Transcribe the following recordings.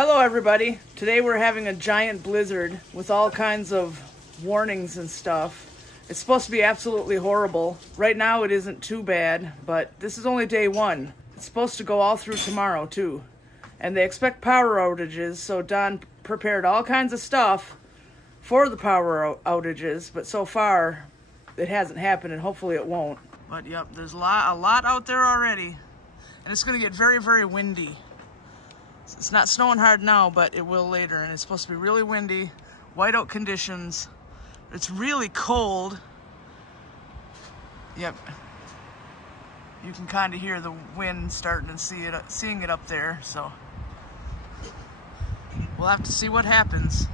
Hello everybody. Today we're having a giant blizzard with all kinds of warnings and stuff. It's supposed to be absolutely horrible. Right now it isn't too bad, but this is only day one. It's supposed to go all through tomorrow too. And they expect power outages, so Don prepared all kinds of stuff for the power outages, but so far it hasn't happened and hopefully it won't. But yep, there's a lot out there already. And it's going to get very, very windy. It's not snowing hard now, but it will later. And it's supposed to be really windy, whiteout conditions. It's really cold. Yep. You can kind of hear the wind starting and seeing it up there. So we'll have to see what happens.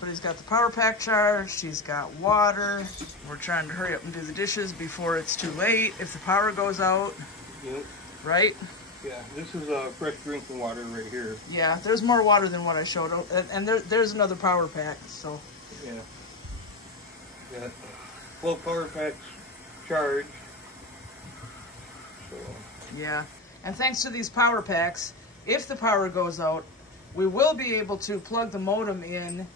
But he's got the power pack charged. He's got water. We're trying to hurry up and do the dishes before it's too late. If the power goes out, yep. Right? Yeah, this is fresh drinking water right here. Yeah, there's more water than what I showed. And there's another power pack, so. Yeah. Got both power packs charged. So. Yeah, and thanks to these power packs, if the power goes out, we will be able to plug the modem in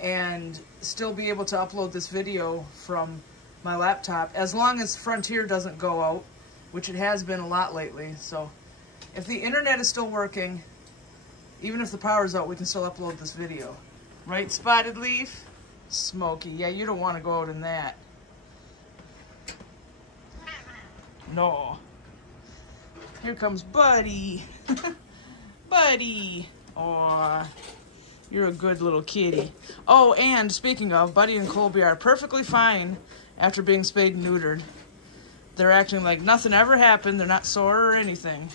and still be able to upload this video from my laptop, as long as Frontier doesn't go out, which it has been a lot lately. So if the internet is still working, even if the power's out, we can still upload this video. Right, Spotted Leaf? Smokey. Yeah, you don't want to go out in that. No. Here comes Buddy. Buddy. Aw. You're a good little kitty. Oh, and speaking of, Buddy and Colby are perfectly fine after being spayed and neutered. They're acting like nothing ever happened. They're not sore or anything.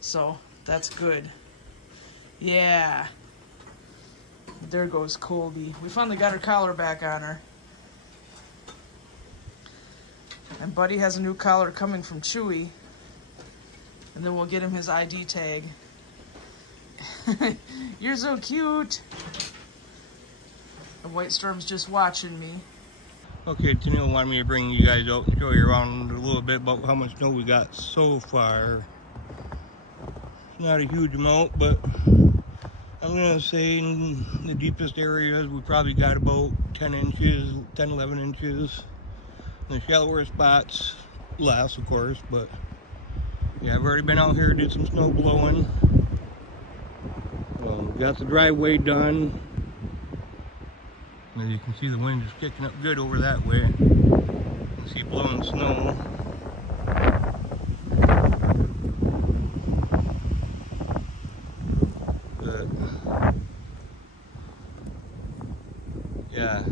So, that's good. Yeah. There goes Colby. We finally got her collar back on her. And Buddy has a new collar coming from Chewy. And then we'll get him his ID tag. You're so cute. The White Storm's just watching me. Okay, Tennille wanted me to bring you guys out and show you around a little bit about how much snow we got so far. It's not a huge amount, but I'm going to say in the deepest areas we probably got about 10 inches, 10, 11 inches. In the shallower spots, less of course, but yeah, I've already been out here, did some snow blowing. Got the driveway done. As you can see, the wind is kicking up good over that way. You can see blowing snow. But yeah,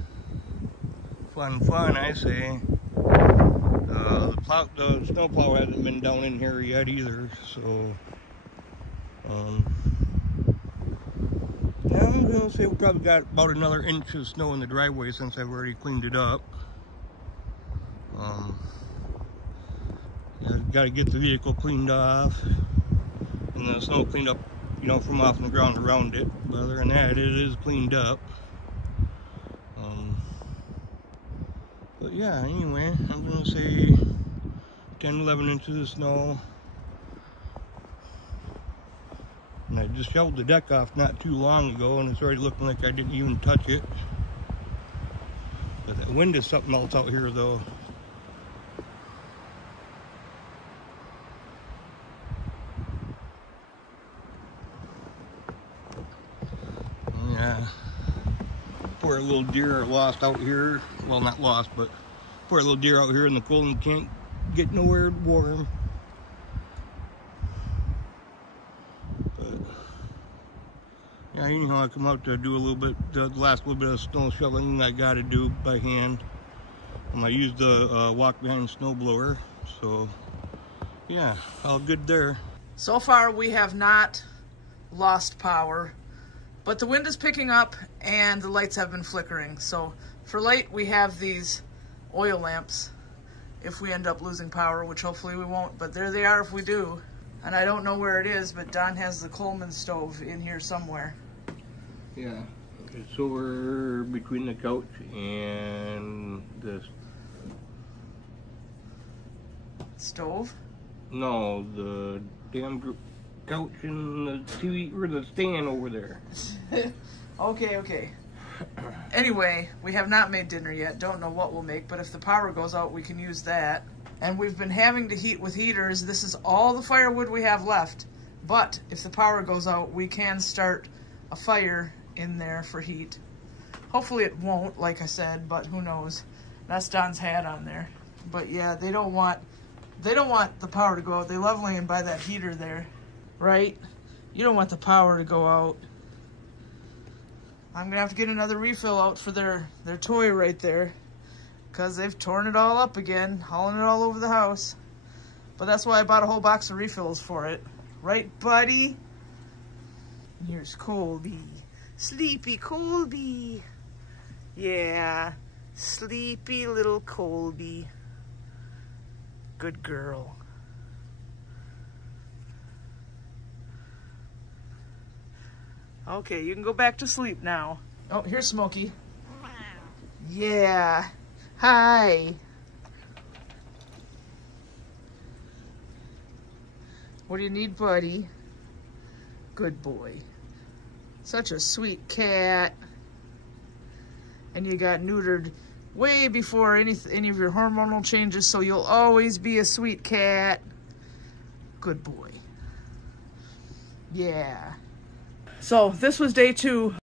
fun, I say. The snowplow hasn't been down in here yet either, so yeah, I'm gonna say we probably got about another inch of snow in the driveway since I've already cleaned it up. Yeah, got to get the vehicle cleaned off and the snow cleaned up, you know, from off the ground around it. But other than that, it is cleaned up. But yeah, anyway, I'm gonna say 10, 11 inches of snow. And I just shoveled the deck off not too long ago, and it's already looking like I didn't even touch it. But the wind is something else out here, though. Yeah. Poor little deer are lost out here. Well, not lost, but poor little deer out here in the cold and can't get nowhere warm. Yeah, anyhow, I come out to do a little bit, the last little bit of snow shoveling I got to do by hand. I used the walk behind snow blower, so yeah, all good there. So far, we have not lost power, but the wind is picking up and the lights have been flickering. So for light, we have these oil lamps if we end up losing power, which hopefully we won't, but there they are if we do. And I don't know where it is, but Don has the Coleman stove in here somewhere. Yeah, it's over between the couch and this stove. No, the damn couch and the TV or the stand over there. Okay. Anyway, we have not made dinner yet. Don't know what we'll make, but if the power goes out, we can use that. And we've been having to heat with heaters. This is all the firewood we have left. But if the power goes out, we can start a fire in there for heat. Hopefully it won't, like I said, but who knows. That's Don's hat on there. But yeah, they don't want the power to go out. They love laying by that heater there, right? You don't want the power to go out. I'm gonna have to get another refill out for their toy right there, because they've torn it all up again, hauling it all over the house. But that's why I bought a whole box of refills for it. Right, buddy? Here's Colby. Sleepy Colby. Yeah, sleepy little Colby. Good girl. Okay, you can go back to sleep now. Oh, here's Smokey. Yeah. Hi. What do you need, buddy? Good boy. Such a sweet cat. And you got neutered way before any of your hormonal changes, so you'll always be a sweet cat. Good boy. Yeah. So this was day 2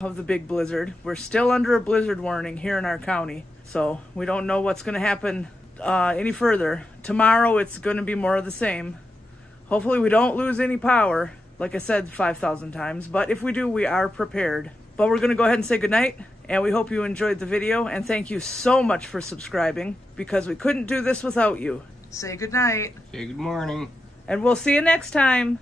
of the big blizzard. We're still under a blizzard warning here in our county, so we don't know what's going to happen any further. Tomorrow it's going to be more of the same. Hopefully we don't lose any power, like I said 5,000 times, but if we do, we are prepared. But we're going to go ahead and say goodnight, and we hope you enjoyed the video, and thank you so much for subscribing, because we couldn't do this without you. Say goodnight. Say good morning. And we'll see you next time.